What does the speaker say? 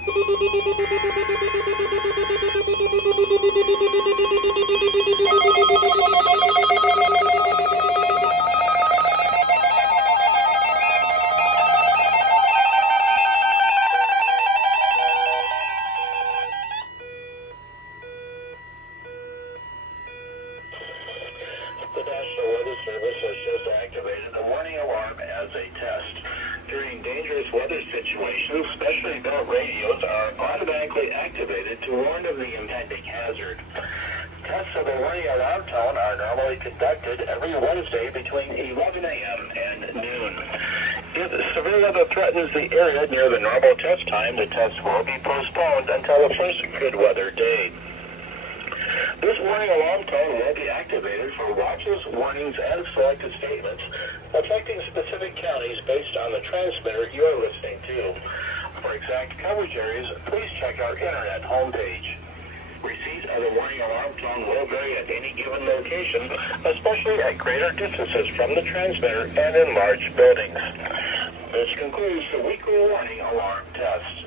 The National Weather Service has just activated the warning alarm as a test. During dangerous weather situations, specially built radios are automatically activated to warn of the impending hazard. Tests of the warning alarm tone are normally conducted every Wednesday between 11 a.m. and noon. If severe weather threatens the area near the normal test time, the test will be postponed until the first good weather day. This warning alarm tone will be activated for watches, warnings, and selected statements affecting specific counties based on the transmitter you are listening to. For exact coverage areas, please check our internet homepage. Receipt of the warning alarm tone will vary at any given location, especially at greater distances from the transmitter and in large buildings. This concludes the weekly warning alarm test.